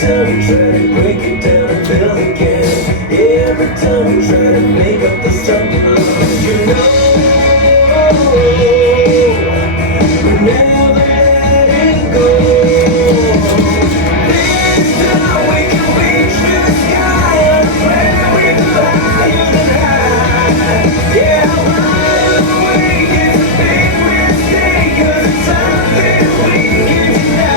time we try to break it down, I feel again. Every time we try to make up the something love, you know, we never let it go. This time we can reach the sky and where we go higher than high. Yeah, wide awake is a big mistake, 'cause it's something we can deny.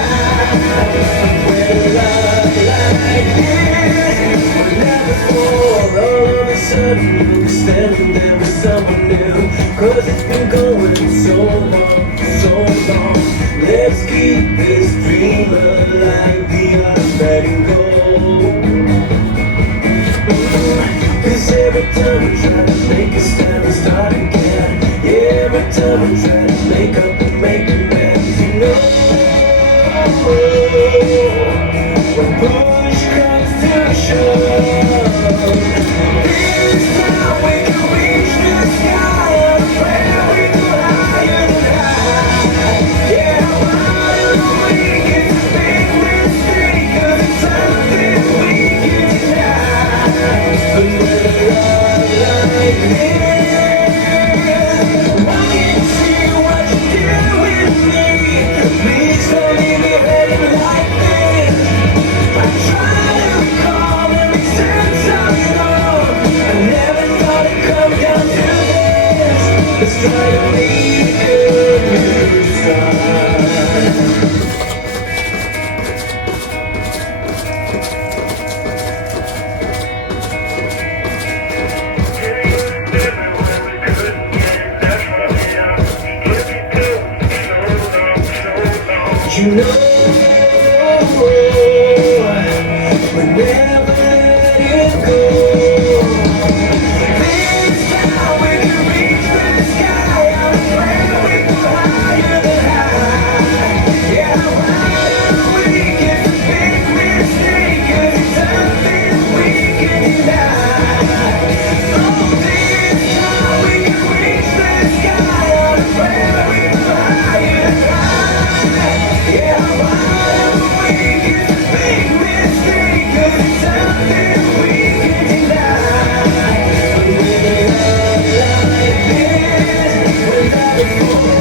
When love like this will never fall, all of a sudden you'll be standing there with someone new. 'Cause it's been going so long, so long. Let's keep this dream alive, the art of letting go. 'Cause every time we try to make a stand, we start again. Every time we try to make up and make amends, you know, when push comes to shove, this time we can reach the sky and where we go higher than high. Yeah, wide awake is a big mistake, 'cause it's something we can deny. But with a love like this, I can see what you do with me. Please don't leave me hanging like this. I try to recall every sense of it all. I never thought it'd come down to this. Let's try to make a new start. You know, we never let it go. This time we can reach the sky and where we go higher than high. Yeah, wide awake is a big mistake, 'cause it's something we can deny. Oh, this time we can reach the sky and where we go higher than high. Yeah, wide awake is a big mistake, 'cause it's something we can deny. But with a love like this, we'll never fall.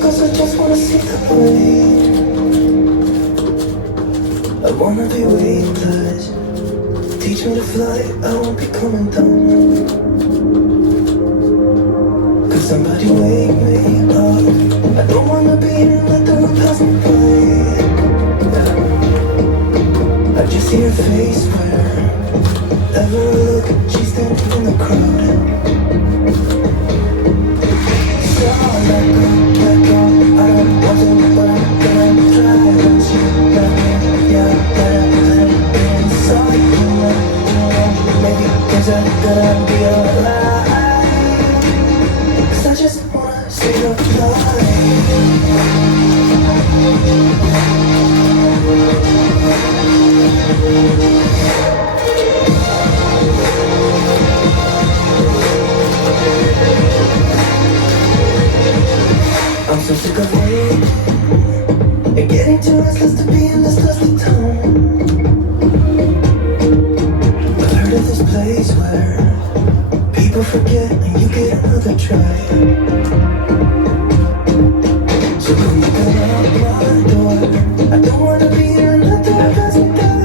'cause I just wanna see the light. I wanna be weightless. Teach me to fly, I won't be coming down. Could somebody wake me up? I don't wanna be in let the world pass me by. I just see her face wherever I look, she's standing in the crowd. So let go, I don't want to, but I'm gonna try. When she got me, yeah, gotta let it inside. Maybe things are gonna be alright. 'Cause I just wanna see the light. I'm so sick of waiting and getting too restless to be in this dusty town. I've heard of this place where people forget and you get another try. So come knock on my door. I don't wanna be here and let the past me die.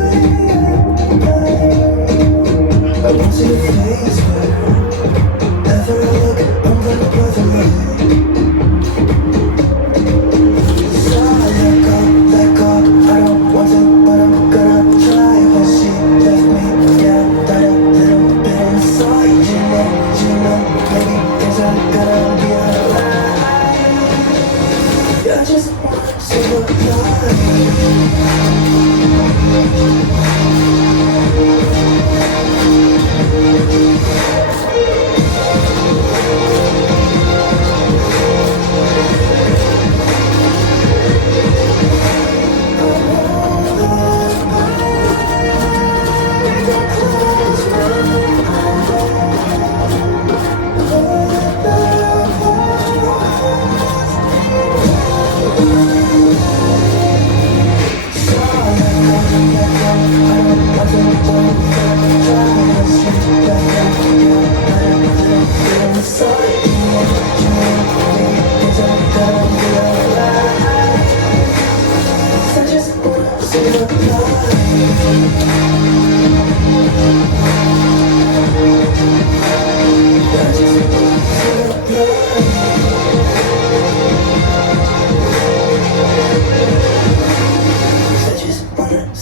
I won't see your face wherever I look, I'm blinded by the light. I just wanna see the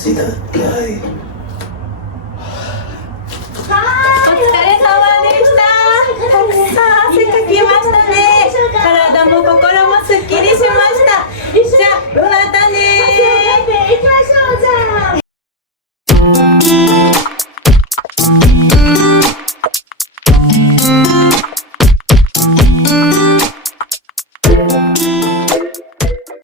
see the light. お疲れ様でした。たくさん汗かきましたね。体も心もすっきりしま